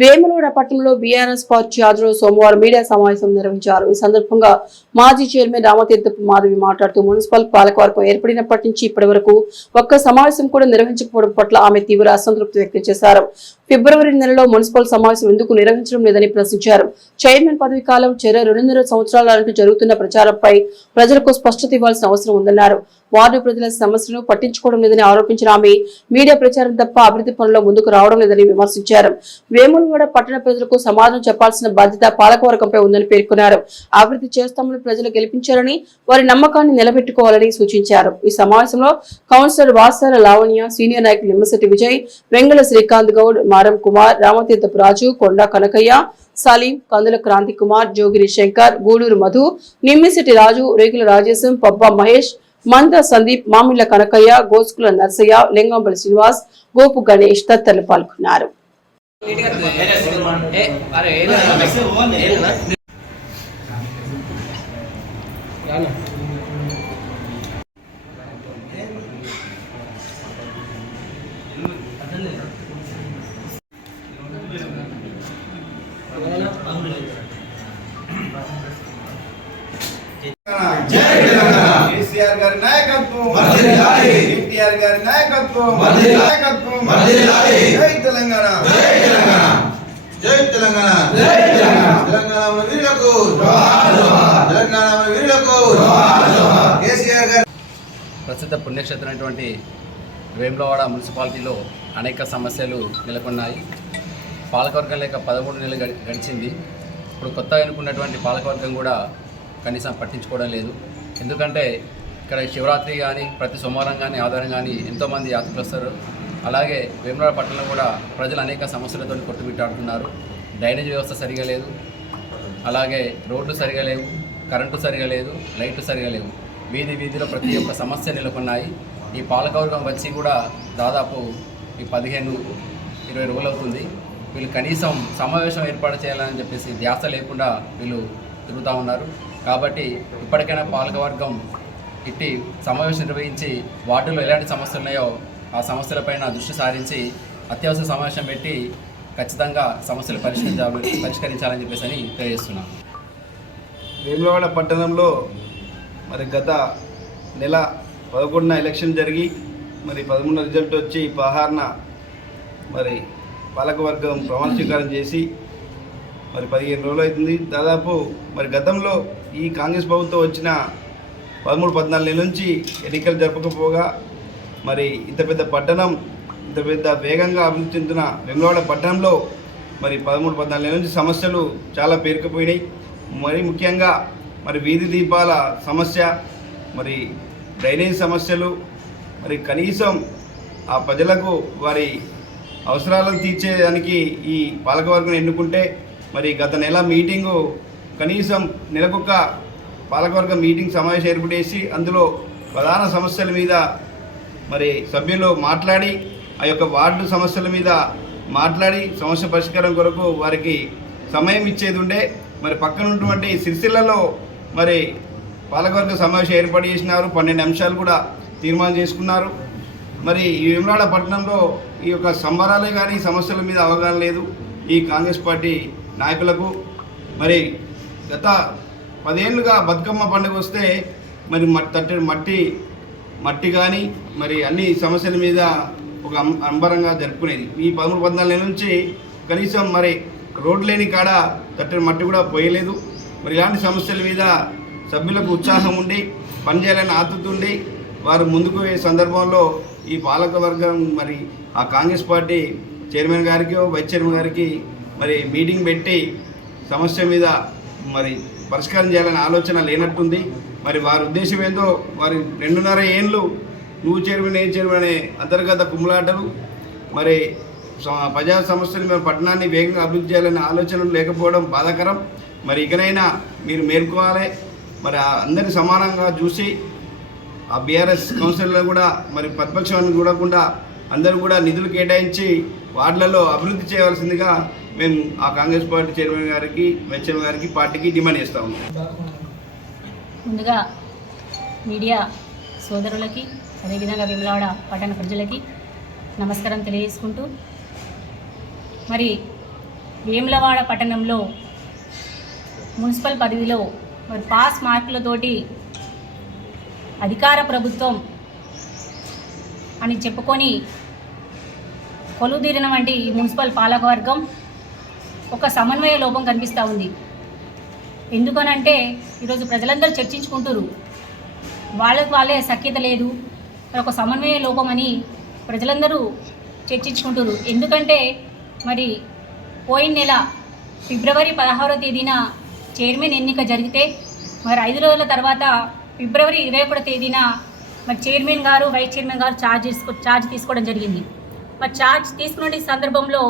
వేములవాడ పట్టణంలో BRS party ఆధ్వర్యంలో సోమవారం మీడియా సమావేశం నిర్వహించారు. ఈ సందర్భంగా మాజీ చైర్మన్ రామతీర్థపు మాధవి మాట్లాడుతూ మున్సిపల్ పాలకవర్గం ఏర్పడినప్పటి నుంచి ఇప్పటి వరకు ఒక్క సమావేశం కూడా నిర్వహించకపోవడం పట్ల ఆమె తీవ్ర అసంతృప్తి వ్యక్తం చేశారు. ఫిబ్రవరి నెలలో మున్సిపల్ సమావేశం ఎందుకు నిర్వహించడం లేదని ప్రశ్నించారు. చైర్మన్ పదవి కాలం చర్య 2.5 సంవత్సరాల అంటూ జరుగుతున్న ప్రచారంపై ప్రజలకు స్పష్టత ఇవ్వాల్సిన అవసరం ఉందన్నారు. వార్డు ప్రజల సమస్యలను పట్టించుకోవడం లేదని ఆరోపించిన ఆమె మీడియా ప్రచారం తప్ప అభివృద్ధి పనుల్లో ముందుకు రావడం లేదని విమర్శించారు. వేములవాడ పట్టణ ప్రజలకు సమాధానం చెప్పాల్సిన బాధ్యత పాలకవర్గంపై ఉందని పేర్కొన్నారు. అభివృద్ధి చేస్తామని ప్రజలు గెలిపించారని వారి నమ్మకాన్ని నిలబెట్టుకోవాలని సూచించారు. ఈ సమావేశంలో కౌన్సిలర్ వాసాల లావణ్య, సీనియర్ నాయకులు నిమ్మశెట్టి విజయ్, వెంగళ శ్రీకాంత్ గౌడ్, మారం కుమార్, రామతీర్థపు రాజు, కొండ కనకయ్య, సలీం, కందుల క్రాంతి కుమార్, జోగిరి శంకర్, గూడూరు మధు, నిమ్మిశెట్టి రాజు, రేగుల రాజేశం, పబ్బా మహేష్, మంద సందీప్, మామిళ్ల కనకయ్య, గోస్కుల నర్సయ్య, లింగంపల్లి శ్రీనివాస్, గోపు గణేష్ తదితరులు పాల్గొన్నారు. కేసీఆర్ గారి నాయకత్వం వర్ధిల్లాలి, కేటీఆర్ గారి నాయకత్వం వర్ధిల్లాలి, జై తెలంగాణ, జై తెలంగాణ, జై తెలంగాణ, జై తెలంగాణ. తెలంగాణ వీరులకు జోహార్ జోహార్, తెలంగాణ వీరులకు జోహార్ జోహార్. కేసీఆర్ గారి ప్రసిద్ధ పుణ్యక్షేత్రమైనటువంటి వేములవాడ మున్సిపాలిటీలో అనేక సమస్యలు నెలకొన్నాయి. పాలకవర్గం లేక 13 నెలలు గడిచింది. ఇప్పుడు కొత్తగా ఎన్నుకున్నటువంటి పాలకవర్గం కూడా కనీసం పట్టించుకోవడం లేదు. ఎందుకంటే ఇక్కడ శివరాత్రి కానీ ప్రతి సోమవారం కానీ ఆధారం కానీ ఎంతోమంది యాత్రికులు వస్తారు. అలాగే వేములవాడ పట్టణంలో కూడా ప్రజలు అనేక సమస్యలతో కొట్టుమిట్టాడుతున్నారు. డ్రైనేజ్ వ్యవస్థ సరిగా లేదు, అలాగే రోడ్లు సరిగా లేవు, కరెంటు సరిగా లేదు, లైట్లు సరిగా లేవు. వీధిలో ప్రతి ఒక్క సమస్య నెలకొన్నాయి. ఈ పాలకవర్గం వచ్చి కూడా దాదాపు ఈ 15-20 రోజులు అవుతుంది. వీళ్ళు కనీసం సమావేశం ఏర్పాటు చేయాలని చెప్పేసి ధ్యాస లేకుండా వీళ్ళు తిరుగుతూ ఉన్నారు. కాబట్టి ఇప్పటికైనా పాలకవర్గం ఇట్టి సమావేశం నిర్వహించి వార్డులో ఎలాంటి సమస్యలు ఉన్నాయో ఆ సమస్యలపైన దృష్టి సారించి అత్యవసర సమావేశం పెట్టి ఖచ్చితంగా సమస్యలు పరిష్కరించాలని చెప్పేసి తెలియజేస్తున్నాం. వేములవాడ పట్టణంలో మరి గత నెల 11న ఎలక్షన్ జరిగి మరి 13న రిజల్ట్ వచ్చి 16న మరి పాలకవర్గం ప్రమాణ స్వీకారం చేసి మరి 15 రోజులు అవుతుంది. దాదాపు మరి గతంలో ఈ కాంగ్రెస్ ప్రభుత్వం వచ్చిన 13-14 నెలల నుంచి ఎన్నికలు జరపకపోగా మరి ఇంత పెద్ద పట్టణం, ఇంత పెద్ద వేగంగా అభివృద్ధి చెందుతున్న వేములవాడ పట్టణంలో మరి 13-14 నెలల నుంచి సమస్యలు చాలా పేరుకుపోయినాయి. మరి ముఖ్యంగా మరి వీధి దీపాల సమస్య, మరి డ్రైనేజ్ సమస్యలు, మరి కనీసం ఆ ప్రజలకు వారి అవసరాలను తీర్చేదానికి ఈ పాలకవర్గం ఎన్నుకుంటే మరి గత నెల మీటింగు కనీసం నెలకొక పాలకవర్గ మీటింగ్ సమావేశం ఏర్పాటు చేసి అందులో ప్రధాన సమస్యల మీద మరి సభ్యులు మాట్లాడి ఆ యొక్క వార్డు సమస్యల మీద మాట్లాడి సమస్య పరిష్కారం కొరకు వారికి సమయం ఇచ్చేది ఉండే. మరి పక్కన ఉన్నటువంటి సిరిసిల్లలో మరి పాలకవర్గ సమావేశం ఏర్పాటు చేసినారు. 12 అంశాలు కూడా తీర్మానం చేసుకున్నారు. మరి ఈ వేములవాడ పట్టణంలో ఈ యొక్క సంబరాలే కానీ సమస్యల మీద అవగాహన లేదు ఈ కాంగ్రెస్ పార్టీ నాయకులకు. మరి గత 10 ఏళ్ళుగా బతుకమ్మ పండుగ వస్తే మరి మట్టి కానీ మరి అన్ని సమస్యల మీద ఒక అంబరంగా జరుపుకునేది. ఈ 13-14 నెలల నుంచి కనీసం మరి రోడ్డు లేని కాడ తట్టడి మట్టి కూడా పోయలేదు. మరి ఇలాంటి సమస్యల మీద సభ్యులకు ఉత్సాహం ఉండి పనిచేయాలని ఆతృత ఉండి వారు ముందుకు పోయే సందర్భంలో ఈ పాలకవర్గం మరి ఆ కాంగ్రెస్ పార్టీ చైర్మన్ గారికి వైస్ చైర్మన్ గారికి మరి మీటింగ్ పెట్టి సమస్య మీద మరి పరిష్కారం చేయాలనే ఆలోచన లేనట్టుంది. మరి వారి ఉద్దేశం ఏందో వారి 2.5 ఏళ్ళు నువ్వు చైర్మన్ ఏం చైర్మన్ అనే అంతర్గత కుమ్ములాటలు, మరి ప్రజా సమస్యలు మేము పట్టణాన్ని వేగంగా అభివృద్ధి చేయాలనే ఆలోచనలు లేకపోవడం బాధాకరం. మరి ఇకనైనా మీరు మేల్కోవాలి. మరి అందరినీ సమానంగా చూసి ఆ బీఆర్ఎస్ కౌన్సిలర్లు కూడా మరి ప్రతిపక్షాన్ని చూడకుండా అందరూ కూడా నిధులు కేటాయించి వార్డులలో అభివృద్ధి చేయవలసిందిగా మేము ఆ కాంగ్రెస్ పార్టీ చైర్మన్ గారికి వైస్ చైర్మన్ గారికి పార్టీకి డిమాండ్ చేస్తా ఉన్నాం. ముందుగా మీడియా సోదరులకి అదేవిధంగా వేములవాడ పట్టణ ప్రజలకి నమస్కారం తెలియజేసుకుంటూ, మరి వేములవాడ పట్టణంలో మున్సిపల్ పరిధిలో మరి పాస్ మార్కులతోటి అధికార ప్రభుత్వం అని చెప్పుకొని కొలువుదీరిన వంటి ఈ మున్సిపల్ పాలకవర్గం ఒక సమన్వయ లోపం కనిపిస్తూ ఉంది. ఎందుకనంటే ఈరోజు ప్రజలందరూ చర్చించుకుంటారు, వాళ్ళకి వాళ్ళే సఖ్యత లేదు, ఒక సమన్వయ లోపం అని ప్రజలందరూ చర్చించుకుంటారు. ఎందుకంటే మరి పోయిన నెల ఫిబ్రవరి 16వ తేదీన చైర్మన్ ఎన్నిక జరిగితే మరి 5 రోజుల తర్వాత ఫిబ్రవరి 21వ తేదీన మరి చైర్మన్ గారు వైస్ చైర్మన్ గారు ఛార్జ్ తీసుకోవడం జరిగింది. మరి ఛార్జ్ తీసుకున్న సందర్భంలో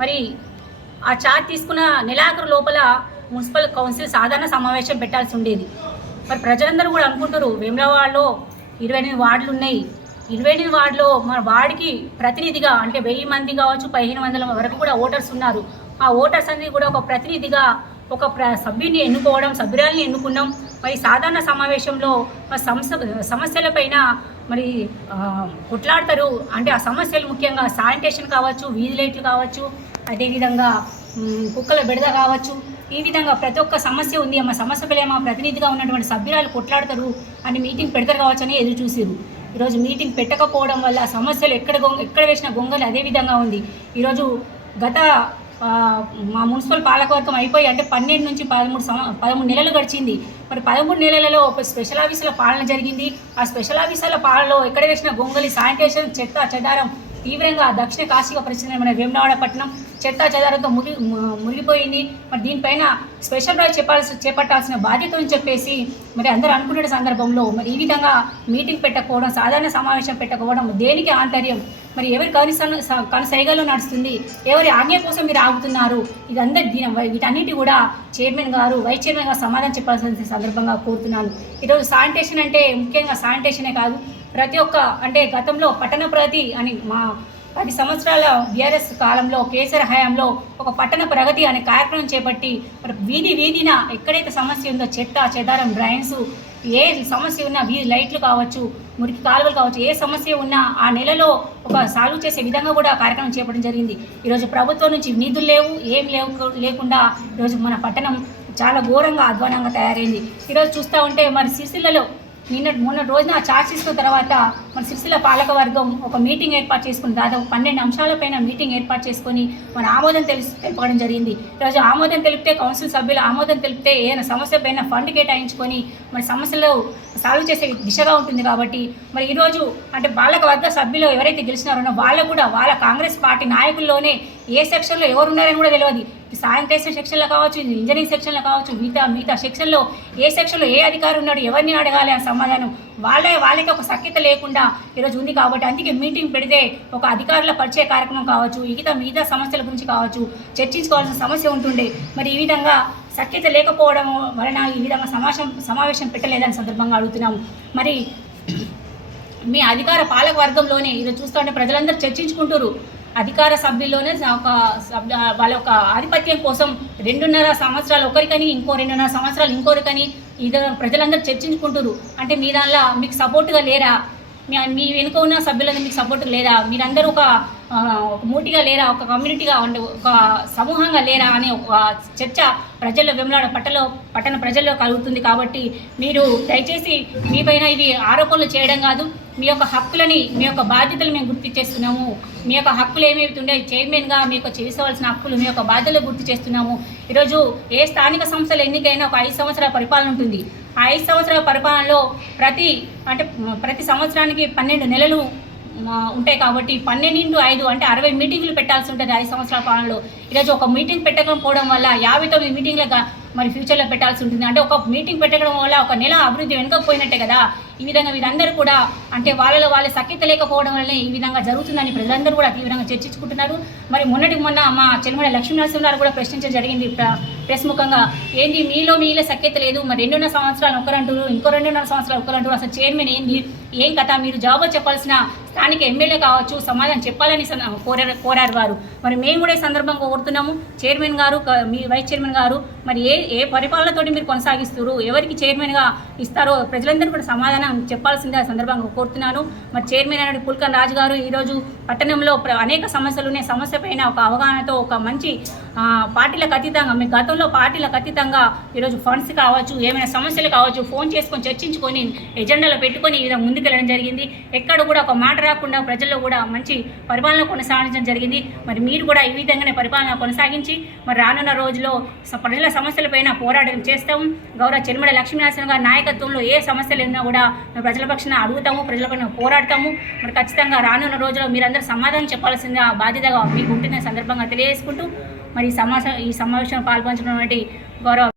మరి ఆ ఛార్జ్ తీసుకున్న నెలాఖరు లోపల మున్సిపల్ కౌన్సిల్ సాధారణ సమావేశం పెట్టాల్సి ఉండేది. మరి ప్రజలందరూ కూడా అనుకుంటారు, వేములవాడలో 28 వార్డులు ఉన్నాయి, 28 వార్డులో మన వార్డుకి ప్రతినిధిగా అంటే 1000 మంది కావచ్చు 1500 వరకు కూడా ఓటర్స్ ఉన్నారు. ఆ ఓటర్స్ అన్ని కూడా ఒక ప్రతినిధిగా ఒక సభ్యుని ఎన్నుకోవడం, సభ్యురాలని ఎన్నుకున్నాం. మరి సాధారణ సమావేశంలో సమస్యలపైన మరి కొట్లాడతారు. అంటే ఆ సమస్యలు ముఖ్యంగా శానిటేషన్ కావచ్చు, వీధి లైట్లు కావచ్చు, అదేవిధంగా కుక్కల బెడద కావచ్చు, ఈ విధంగా ప్రతి ఒక్క సమస్య ఉంది. మా సమస్యలే మా ప్రతినిధిగా ఉన్నటువంటి సభ్యురాలు కొట్లాడతారు అని మీటింగ్ పెడతారు కావచ్చు అని ఎదురు చూసారు. ఈరోజు మీటింగ్ పెట్టకపోవడం వల్ల సమస్యలు ఎక్కడ వేసిన గొంగలు అదే విధంగా ఉంది. ఈరోజు గత మా మున్సిపల్ పాలకవర్గం అయిపోయి అంటే 12 నుంచి 13 నెలలు గడిచింది. మరి 13 నెలలలో స్పెషల్ ఆఫీసుల పాలన జరిగింది. ఆ స్పెషల్ ఆఫీసుల పాలనలో ఎక్కడ వేసిన గొంగలి, శానిటేషన్, చెత్త చెదారం తీవ్రంగా దక్షిణ కాశీగా పరిస్థితి మన వేములవాడ పట్టణం చెత్త చెదారంతో మురిగిపోయింది. మరి దీనిపైన స్పెషల్ డ్రైవ్ చేపట్టాల్సిన బాధ్యత అని చెప్పేసి మరి అందరూ అనుకునే సందర్భంలో మరి ఈ విధంగా మీటింగ్ పెట్టకపోవడం, సాధారణ సమావేశం పెట్టకపోవడం దేనికి ఆంతర్యం? మరి ఎవరి కనుసైగల్లో నడుస్తుంది, ఎవరి ఆజ్ఞ కోసం మీరు ఆగుతున్నారు? వీటన్నిటి కూడా చైర్మన్ గారు వైస్ చైర్మన్ గారు సమాధానం చెప్పాల్సిన సందర్భంగా కోరుతున్నాను. ఈరోజు శానిటేషన్ అంటే ముఖ్యంగా శానిటేషనే కాదు, ప్రతి ఒక్క అంటే గతంలో పట్టణ ప్రగతి అని మా 10 సంవత్సరాల బీఆర్ఎస్ కాలంలో కేసీఆర్ హయాంలో ఒక పట్టణ ప్రగతి అనే కార్యక్రమం చేపట్టి మరి వీధిన ఎక్కడైతే సమస్య ఉందో చెత్త చెదారం, డ్రైన్స్, ఏ సమస్య ఉన్నా వీధి లైట్లు కావచ్చు, మురికి కాలువలు కావచ్చు, ఏ సమస్య ఉన్నా ఆ నెలలో ఒక సాల్వ్ చేసే విధంగా కూడా కార్యక్రమం చేపట్టడం జరిగింది. ఈరోజు ప్రభుత్వం నుంచి నిధులు లేకుండా ఈరోజు మన పట్టణం చాలా ఘోరంగా అధ్వానంగా తయారైంది. ఈరోజు చూస్తూ ఉంటే మరి సిరిసిల్లలో మొన్న రోజున ఛార్జ్ తీసుకున్న తర్వాత మన సిరిసిల్ల పాలకవర్గం ఒక మీటింగ్ ఏర్పాటు చేసుకుని దాదాపు 12 అంశాలపైన మీటింగ్ ఏర్పాటు చేసుకొని మన ఆమోదం తెలపడం జరిగింది. ఈరోజు ఆమోదం తెలిపితే కౌన్సిల్ సభ్యులు ఆమోదం తెలిపితే ఏదైనా సమస్య పైన ఫండ్ కేటాయించుకొని మరి సమస్యలు సాల్వ్ చేసే దిశగా ఉంటుంది. కాబట్టి మరి ఈరోజు అంటే పాలకవర్గ సభ్యులు ఎవరైతే గెలిచినారో వాళ్ళకు కూడా వాళ్ళ కాంగ్రెస్ పార్టీ నాయకుల్లోనే ఏ సెక్షన్లో ఎవరు ఉన్నారని కూడా తెలియదు. శానిటేషన్ సెక్షన్లో కావచ్చు, ఇంజనీరింగ్ సెక్షన్లో కావచ్చు, మిగతా సెక్షన్లో ఏ సెక్షన్లో ఏ అధికారి ఉన్నాడు, ఎవరిని అడగాలి అని సమాధానం వాళ్ళకి ఒక సఖ్యత లేకుండా ఈరోజు ఉంది. కాబట్టి అందుకే మీటింగ్ పెడితే ఒక అధికారుల పరిచయ కార్యక్రమం కావచ్చు, మిగతా సమస్యల గురించి కావచ్చు చర్చించుకోవాల్సిన సమస్య ఉంటుండే. మరి ఈ విధంగా సఖ్యత లేకపోవడం వలన ఈ విధంగా సమావేశం పెట్టలేదని సందర్భంగా అడుగుతున్నాము. మరి మీ అధికార పాలక వర్గంలోనే ఈరోజు చూస్తుంటే ప్రజలందరూ చర్చించుకుంటారు. అధికార సభ్యుల్లోనే వాళ్ళ యొక్క ఆధిపత్యం కోసం 2.5 సంవత్సరాలు ఒకరికని, ఇంకో 2.5 సంవత్సరాలు ఇంకొకరికని ప్రజలందరూ చర్చించుకుంటారు. అంటే మీ దానిలో మీకు సపోర్టుగా లేరా? మీ వెనుక ఉన్న సభ్యులందరూ మీకు సపోర్ట్ లేదా? మీరందరూ ఒక మూటిగా లేరా? ఒక కమ్యూనిటీగా ఒక సమూహంగా లేరా అనే ఒక చర్చ ప్రజల్లో వేములవాడ పట్టణ ప్రజల్లో కలుగుతుంది. కాబట్టి మీరు దయచేసి మీపైన ఇవి ఆరోపణలు చేయడం కాదు, మీ యొక్క హక్కులని, మీ యొక్క బాధ్యతలు మేము గుర్తు చేస్తున్నాము. మీ యొక్క హక్కులు ఏమేమి ఉండే చైర్మన్గా మీకు చేసవలసిన హక్కులు, మీ యొక్క బాధ్యతలు గుర్తు చేస్తున్నాము. ఈరోజు ఏ స్థానిక సంస్థల ఎన్నికైనా ఒక 5 సంవత్సరాల పరిపాలన ఉంటుంది. ఆ 5 సంవత్సరాల పరిపాలనలో ప్రతి సంవత్సరానికి 12 నెలలు ఉంటాయి. కాబట్టి 12x5 అంటే 60 మీటింగ్లు పెట్టాల్సి ఉంటుంది 5 సంవత్సరాల పాలనలో. ఈరోజు ఒక మీటింగ్ పెట్టకపోవడం వల్ల 59 మీటింగ్లుగా మరి ఫ్యూచర్లో పెట్టాల్సి ఉంటుంది. అంటే ఒక మీటింగ్ పెట్టడం వల్ల ఒక నెల అభివృద్ధి వెనుకపోయినట్టే కదా. ఈ విధంగా వీరందరూ కూడా అంటే వాళ్ళ సఖ్యత లేకపోవడం వల్లనే ఈ విధంగా జరుగుతుందని ప్రజలందరూ కూడా తీవ్రంగా చర్చించుకుంటున్నారు. మరి మొన్న మా చెల్మడ లక్ష్మీనరసింహారావు కూడా ప్రశ్నించడం జరిగింది ప్రెస్ ముఖంగా. ఏంది మీలో సఖ్యత లేదు, మరి 2.5 సంవత్సరాలు ఒకరంటారు, ఇంకో 2.5 సంవత్సరాలు ఒకరంటారు, అసలు చైర్మన్ ఏంది, ఏం కథ? మీరు జవాబు చెప్పాల్సిన స్థానిక ఎమ్మెల్యే కావచ్చు సమాధానం చెప్పాలని కోరారు వారు. మరి మేము కూడా ఈ సందర్భంగా కోరుతున్నాము, చైర్మన్ గారు, మీ వైస్ చైర్మన్ గారు మరి ఏ పరిపాలనతోటి మీరు కొనసాగిస్తారు, ఎవరికి చైర్మన్గా ఇస్తారో ప్రజలందరూ కూడా సమాధానం సమాధానం చెప్పాల్సిందే ఆ సందర్భంగా కోరుతున్నాను. మరి చైర్మన్ అయిన పుల్కన్ రాజు గారు ఈరోజు పట్టణంలో అనేక సమస్యలు ఉన్నాయి. సమస్య పైన ఒక అవగాహనతో ఒక మంచి పార్టీలకు అతీతంగా మీ గతంలో పార్టీలకు అతీతంగా ఈరోజు ఫండ్స్ కావచ్చు, ఏమైనా సమస్యలు కావచ్చు, ఫోన్ చేసుకొని చర్చించుకొని ఎజెండాలో పెట్టుకొని ఈ విధంగా ముందుకెళ్ళడం జరిగింది. ఎక్కడ కూడా ఒక మాట రాకుండా ప్రజల్లో కూడా మంచి పరిపాలన కొనసాగించడం జరిగింది. మరి మీరు కూడా ఈ విధంగానే పరిపాలన కొనసాగించి మరి రానున్న రోజుల్లో ప్రజల సమస్యలపైన పోరాటం చేస్తాము. గౌరవ చెర్మడ లక్ష్మీనరసింహ గారి నాయకత్వంలో ఏ సమస్యలు ఉన్నా కూడా మేము ప్రజల పక్షాన అడుగుతాము, ప్రజల పైన పోరాడతాము. మరి ఖచ్చితంగా రానున్న రోజుల్లో మీరందరూ సమాధానం చెప్పాల్సిందిగా బాధ్యతగా మీకు ఉంటున్న సందర్భంగా తెలియజేసుకుంటూ మరి ఈ సమావేశంలో పాల్పంచినటువంటి గౌరవ